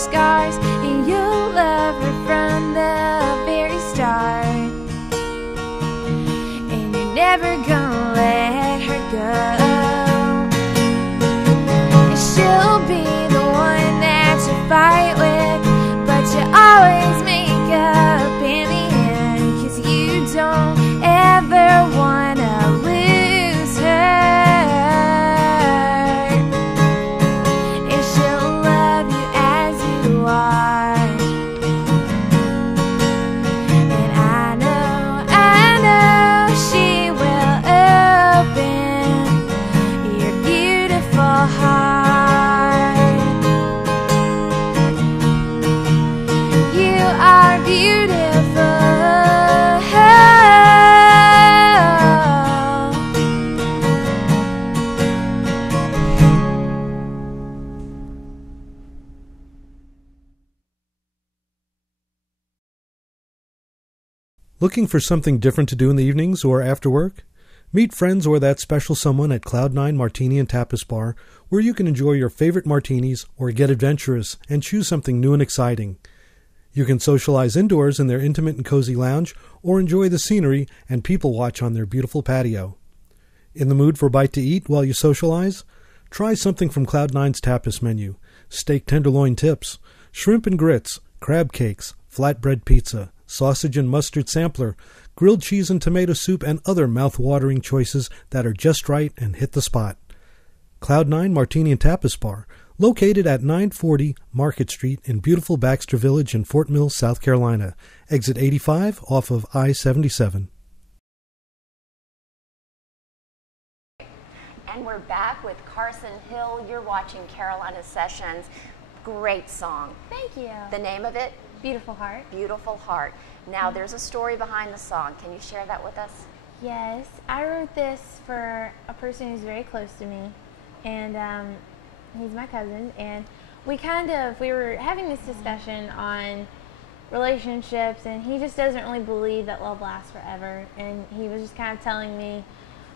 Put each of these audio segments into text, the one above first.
scars, and you'll love her from the very start. And you're never gonna let her go. And she'll be the one that you fight with, but you always make up in the end, 'cause you don't ever wanna lose her. And she'll love you as you are. And I know she will open your beautiful heart. You are beautiful. Looking for something different to do in the evenings or after work? Meet friends or that special someone at Cloud9 Martini and Tapas Bar, where you can enjoy your favorite martinis or get adventurous and choose something new and exciting. You can socialize indoors in their intimate and cozy lounge or enjoy the scenery and people watch on their beautiful patio. In the mood for a bite to eat while you socialize? Try something from Cloud9's tapas menu: steak tenderloin tips, shrimp and grits, crab cakes, flatbread pizza, sausage and mustard sampler, grilled cheese and tomato soup, and other mouth-watering choices that are just right and hit the spot. Cloud9 Martini and Tapas Bar, located at 940 Market Street in beautiful Baxter Village in Fort Mill, South Carolina. Exit 85 off of I-77. And we're back with Carson Hill. You're watching Carolina Sessions. Great song. Thank you. The name of it? Beautiful Heart. Beautiful Heart. Now, there's a story behind the song. Can you share that with us? Yes, I wrote this for a person who's very close to me, and he's my cousin, and we were having this discussion on relationships, and he just doesn't really believe that love lasts forever, and he was just kind of telling me,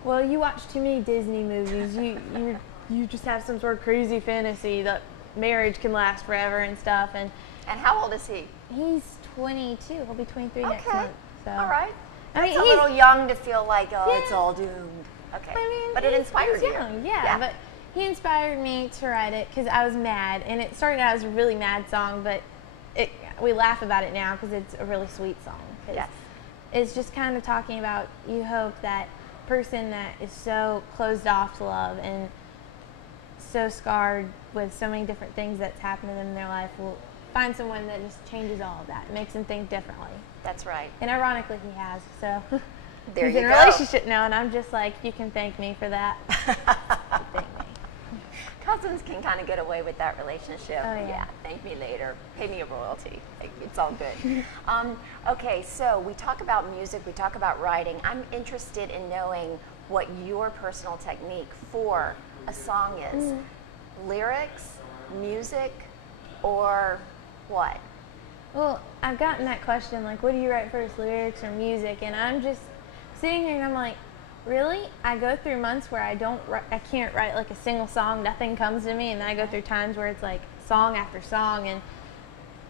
well, you watch too many Disney movies, you just have some sort of crazy fantasy that marriage can last forever and stuff. And how old is he? He's 22. He'll be 23 next month. So. All right. I mean, he's a little young to feel like, oh, yeah, it's all doomed. Okay. I mean, but it inspired you. Yeah, but he inspired me to write it because I was mad. And it started out as a really mad song, but we laugh about it now because it's a really sweet song. Yes. It's just kind of talking about, you hope that person that is so closed off to love and so scarred with so many different things that's happened to them in their life will find someone that just changes all of that, makes them think differently. That's right. And ironically, he has. So there he's you in a go. relationship now, and I'm just like, you can thank me for that. Thank me. Cousins can kind of get away with that relationship. Oh, yeah. Thank me later. Pay me a royalty. It's all good. Okay, so we talk about music, we talk about writing. I'm interested in knowing what your personal technique for a song is. Lyrics, music, or what? Well, I've gotten that question, like, what do you write first, lyrics or music? And I'm just sitting here and I'm like, really? I go through months where I can't write like a single song, nothing comes to me, and then I go through times where it's like song after song, and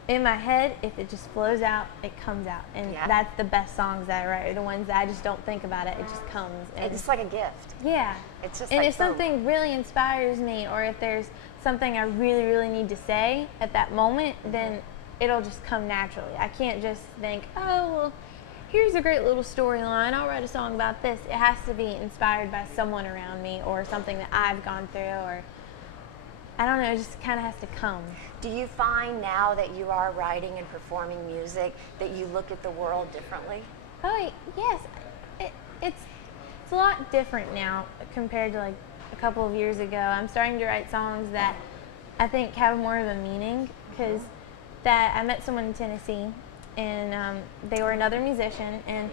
in my head, if it just flows out, it comes out. And that's the best songs that I write, are the ones that I just don't think about it, it just comes. And it's like a gift. Yeah. It's just and like if something really inspires me, or if there's something I really, really need to say at that moment, then it'll just come naturally. I can't just think, oh, well, here's a great little storyline, I'll write a song about this. It has to be inspired by someone around me or something that I've gone through, or I don't know, it just kind of has to come. Do you find now that you are writing and performing music that you look at the world differently? Oh, yes. It's a lot different now compared to like a couple of years ago. I'm starting to write songs that I think have more of a meaning, because I met someone in Tennessee, and they were another musician, and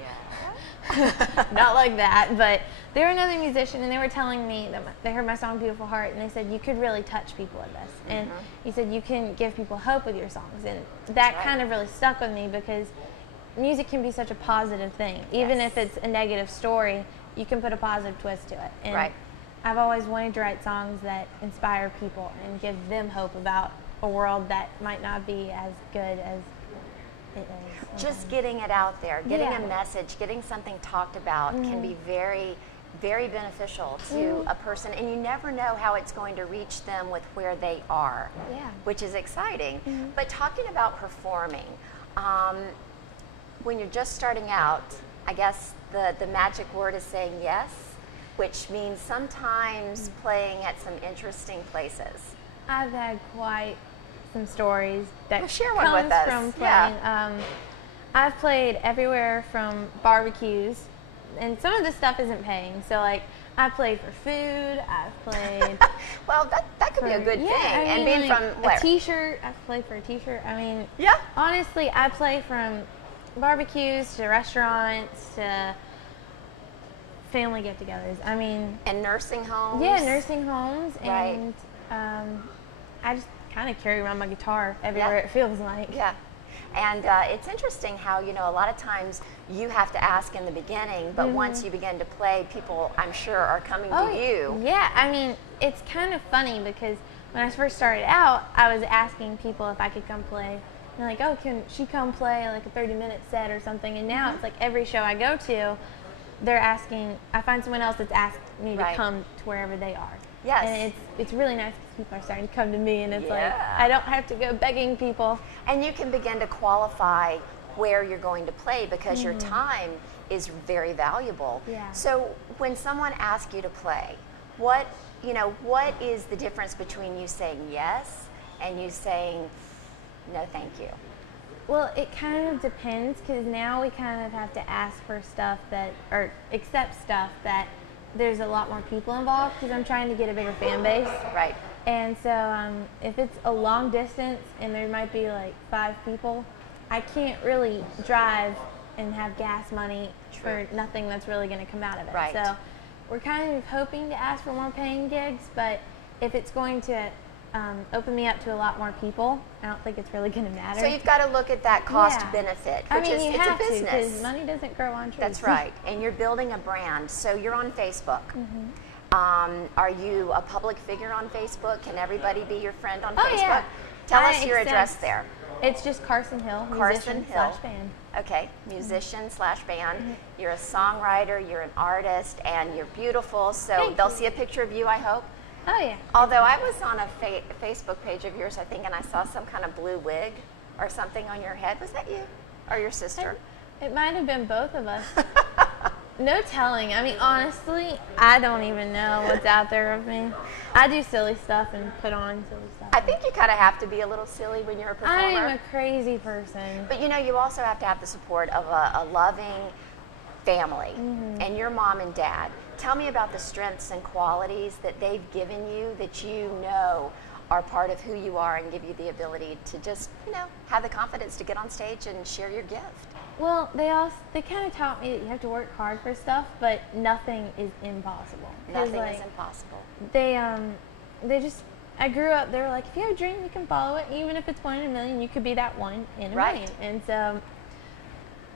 not like that, but they were another musician, and they were telling me that they heard my song Beautiful Heart, and they said, you could really touch people with this. And he said, you can give people hope with your songs. And that kind of really stuck with me, because music can be such a positive thing. Even if it's a negative story, you can put a positive twist to it. And I've always wanted to write songs that inspire people and give them hope about a world that might not be as good as it is. Just getting it out there, getting Yeah. a message, getting something talked about can be very, very beneficial to a person, and you never know how it's going to reach them with where they are, Yeah. which is exciting. But talking about performing, when you're just starting out, I guess the magic word is saying yes, which means sometimes playing at some interesting places. I've had quite some stories that Well, share one comes with us. from Yeah. playing. I've played everywhere from barbecues, and some of this stuff isn't paying. So like, I played for food. I've played. Well, that could be a good thing. I And mean, being like, from where? a T-shirt. I've played for a T-shirt. I mean, Yeah. honestly, I play from barbecues to restaurants to family get-togethers. I mean, And nursing homes. yeah, nursing homes, Right. and I just kind of carry around my guitar everywhere. Yeah. It feels like. Yeah. And it's interesting how, you know, a lot of times you have to ask in the beginning, but once you begin to play, people, I'm sure, are coming to you. Yeah, I mean, it's kind of funny because when I first started out, I was asking people if I could come play. And like, oh, can she come play like a 30-minute set or something? And now it's like every show I go to, they're asking, I find someone else that's asked me to Right. come to wherever they are. Yes. And it's really nice because people are starting to come to me, and it's like, Yeah. I don't have to go begging people. And you can begin to qualify where you're going to play because your time is very valuable. Yeah. So when someone asks you to play, what is the difference between you saying yes and you saying no, thank you? Well, it kind of depends because now we kind of have to ask for stuff or accept stuff that there's a lot more people involved because I'm trying to get a bigger fan base. Right. And so if it's a long distance and there might be like 5 people, I can't really drive and have gas money for nothing that's really going to come out of it. Right. So we're kind of hoping to ask for more paying gigs, but if it's going to open me up to a lot more people, I don't think it's really going to matter. So you've got to look at that cost Yeah. benefit, I which mean, is you it's have a to, business. because money doesn't grow on trees. That's right. And you're building a brand. So you're on Facebook. Are you a public figure on Facebook? Can everybody be your friend on Oh, Facebook? yeah. Tell I us your address accept- there. It's just Carson Hill, Carson musician Hill. / band. Okay, musician / band. You're a songwriter, you're an artist, and you're beautiful. So Thank they'll you. see a picture of you, I hope. Oh yeah. Although I was on a Facebook page of yours, I think, and I saw some kind of blue wig or something on your head. Was that you or your sister? It might have been both of us. No telling. I mean, honestly, I don't even know what's out there of me. I do silly stuff and put on silly stuff. I think you kind of have to be a little silly when you're a performer. I am a crazy person. But you know, you also have to have the support of a loving family and your mom and dad. Tell me about the strengths and qualities that they've given you that you know are part of who you are and give you the ability to just, have the confidence to get on stage and share your gift. Well, they kind of taught me that you have to work hard for stuff, but nothing is impossible. 'Cause, Nothing like, is impossible. I grew up, they were like, if you have a dream, you can follow it. Even if it's 1 in a million, you could be that 1 in a Right. million. And so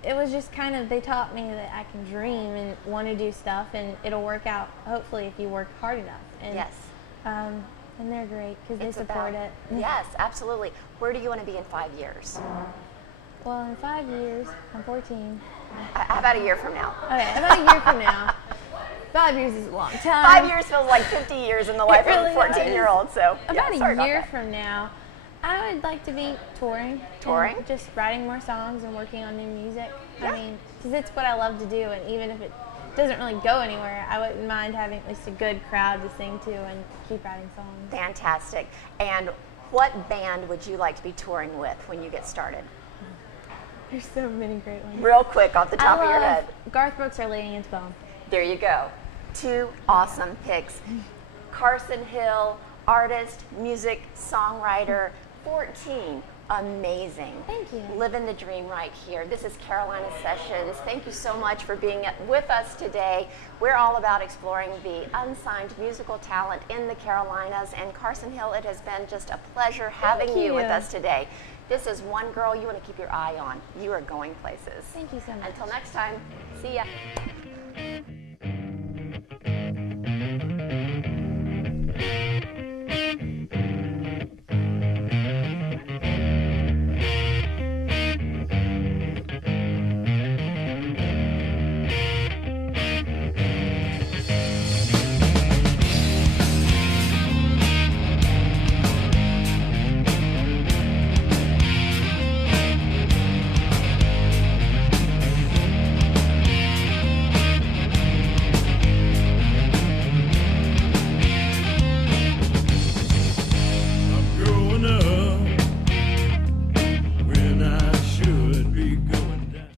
it was just kind of, they taught me that I can dream and want to do stuff, and it'll work out, hopefully, if you work hard enough. And, Yes. And they're great because they It's support about- it. Yes, absolutely. Where do you want to be in 5 years? Well, in 5 years, I'm 14. How about a year from now? Okay, about a year from now. 5 years is a long time. 5 years feels like 50 years in the life really of a 14-year-old. So About sorry a about year that. from now, I would like to be touring. Touring? And just writing more songs and working on new music. Yeah. I mean, because it's what I love to do, and even if it doesn't really go anywhere, I wouldn't mind having at least a good crowd to sing to and keep writing songs. Fantastic. And what band would you like to be touring with when you get started? There's so many great ones. Real quick, off the top of your I head. love Garth Brooks or Lady Antebellum. There you go. 2 awesome picks. Carson Hill, artist, music, songwriter, 14. Amazing. Thank you. Living the dream right here. This is Carolina Sessions. Thank you so much for being with us today. We're all about exploring the unsigned musical talent in the Carolinas. And Carson Hill, it has been just a pleasure having you with us today. This is one girl you want to keep your eye on. You are going places. Thank you so much. Until next time, see ya.